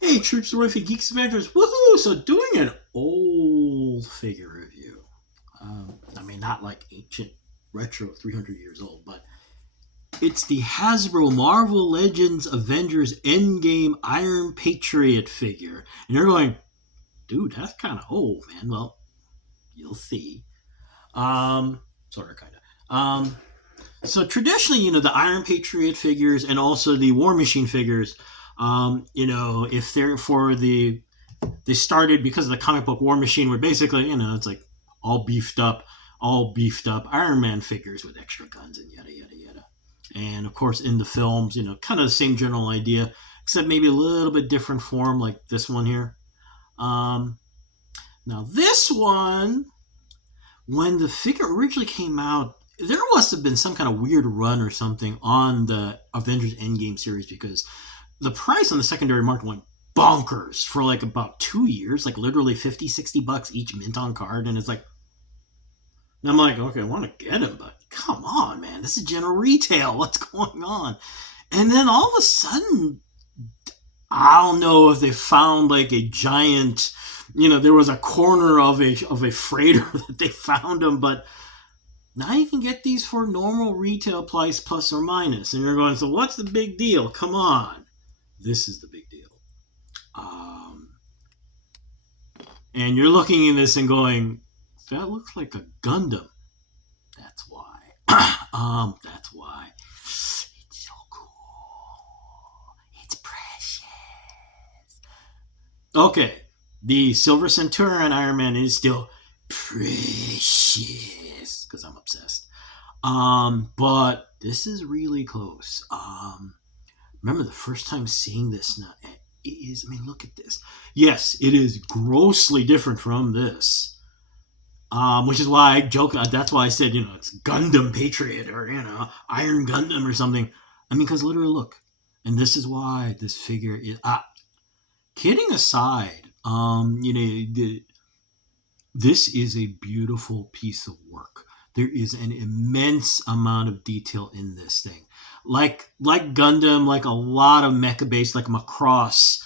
Hey, Troops, Terrific Geeks Avengers, woohoo! So, doing an old figure review. I mean, not like ancient retro 300 years old, but it's the Hasbro Marvel Legends Avengers Endgame Iron Patriot figure. And you're going, dude, that's kind of old, man. Well, you'll see. Sort of, kind of. So traditionally, the Iron Patriot figures and also the War Machine figures, if they're they started because of the comic book War Machine, where basically, it's like all beefed up Iron Man figures with extra guns and yada yada yada. And of course, in the films, kind of the same general idea, except maybe a little bit different form, like this one here. Um, Now, this one, when the figure originally came out, there must have been some kind of weird run or something on the Avengers Endgame series because the price on the secondary market went bonkers for like about 2 years, like literally 50, $60 each mint on card. And it's like, and I'm like, okay, I want to get him, but come on, man, this is general retail. What's going on? And then all of a sudden, I don't know if they found like a giant, there was a corner of a freighter that they found them, but now you can get these for normal retail price plus or minus. And you're going, so what's the big deal? Come on. This is the big deal. Um, and you're looking at this and going, that looks like a Gundam. That's why. That's why. It's so cool. It's precious. Okay. The Silver Centurion Iron Man is still precious because I'm obsessed. But this is really close. Remember the first time seeing this? Now, it is. I mean, look at this. Yes, it is grossly different from this. Which is why I joke. That's why I said, it's Gundam Patriot or Iron Gundam or something. I mean, because literally, look, and this is why this figure is. Kidding aside, this is a beautiful piece of work. There is an immense amount of detail in this thing. Like Gundam, like a lot of mecha based, like Macross,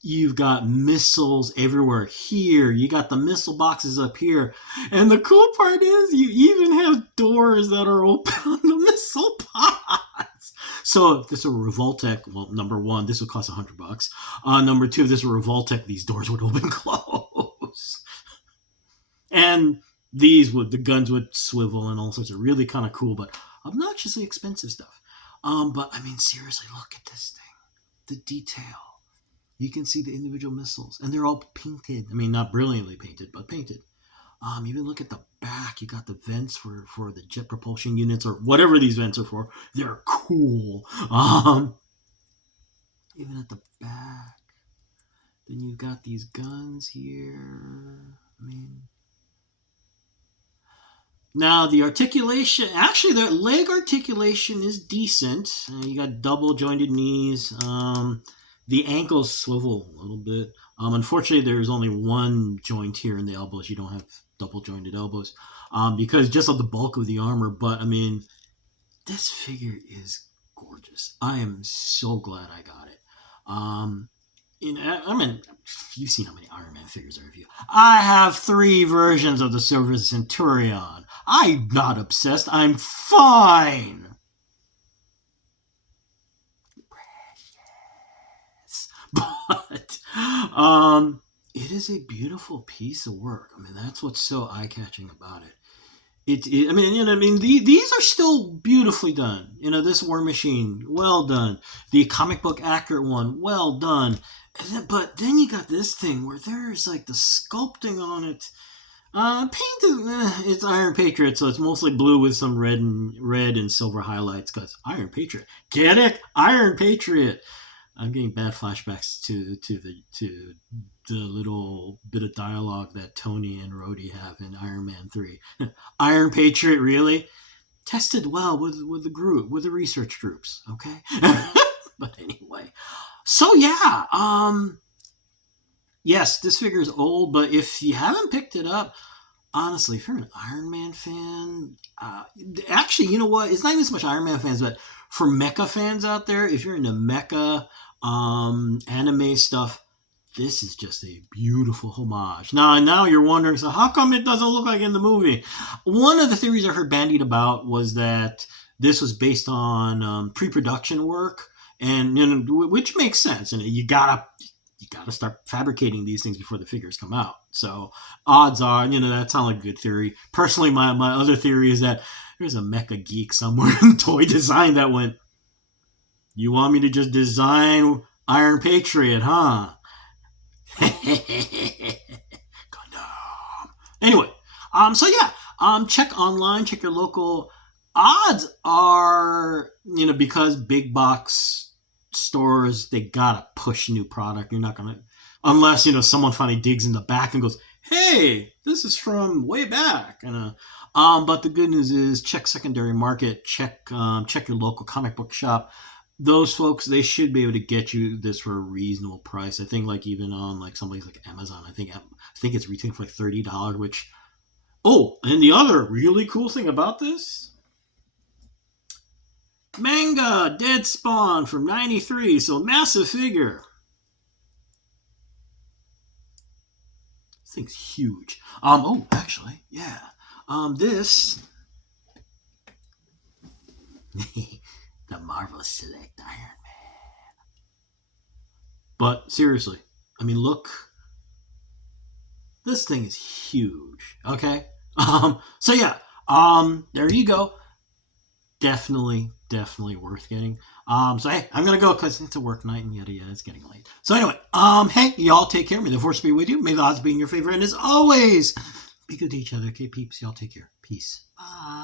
you've got missiles everywhere here. You got the missile boxes up here. And the cool part is you even have doors that are open on the missile pods. So if this were Revoltech, well, number one, this would cost $100. Number two, if this were Revoltech, these doors would open close. And the guns would swivel and all sorts of really kind of cool, but obnoxiously expensive stuff. But I mean, seriously, look at this thing. The detail. You can see the individual missiles, and they're all painted. I mean, not brilliantly painted, but painted. Even look at the back. You got the vents for the jet propulsion units or whatever these vents are for. They're cool. Even at the back. Then you've got these guns here. I mean, now the articulation, actually, the leg articulation is decent. You got double jointed knees. The ankles swivel a little bit. Unfortunately, there's only one joint here in the elbows. You don't have double jointed elbows because just of the bulk of the armor. But I mean, this figure is gorgeous. I am so glad I got it. I mean, you've seen how many Iron Man figures I review. I have 3 versions of the Silver Centurion. I'm not obsessed. I'm fine. But it is a beautiful piece of work. I mean, that's what's so eye-catching about it. I mean, these are still beautifully done. This War Machine, well done. The comic book accurate one, well done. But then you got this thing where there's like the sculpting on it. Paint it's Iron Patriot, so it's mostly blue with some red and silver highlights. Because Iron Patriot, get it? Iron Patriot. I'm getting bad flashbacks to the little bit of dialogue that Tony and Rhodey have in Iron Man 3. Iron Patriot, really? Tested well with the research groups, okay? But anyway. So yeah, yes, this figure is old, but if you haven't picked it up, honestly, if you're an Iron Man fan, actually, you know what? It's not even so much Iron Man fans, but for mecha fans out there, if you're into mecha, anime stuff. This is just a beautiful homage. Now you're wondering, so how come it doesn't look like in the movie? One of the theories I heard bandied about was that this was based on pre-production work, and which makes sense. And you gotta start fabricating these things before the figures come out. So odds are, that sounds like a good theory. Personally, my other theory is that there's a mecha geek somewhere in toy design that went, "You want me to just design Iron Patriot, huh?" Anyway, so yeah, check online, check your local. Odds are, because big box stores, they gotta push new product. You're not gonna, unless someone finally digs in the back and goes, "Hey, this is from way back." But the good news is, check secondary market, check your local comic book shop. Those folks, they should be able to get you this for a reasonable price. I think, like, even on like something like Amazon, I think it's retailing for like $30. Which, and the other really cool thing about this, manga Dead Spawn from '93, so massive figure. This thing's huge. Actually, yeah. This the Marvel Select Iron Man. But seriously, I mean, look, this thing is huge. Okay. So yeah. There you go. Definitely worth getting. So hey, I'm gonna go because it's a work night and yada yada. It's getting late. So anyway, hey, y'all take care. May the force be with you. May the odds be in your favor. And as always, be good to each other. Okay, peeps. Y'all take care. Peace. Bye.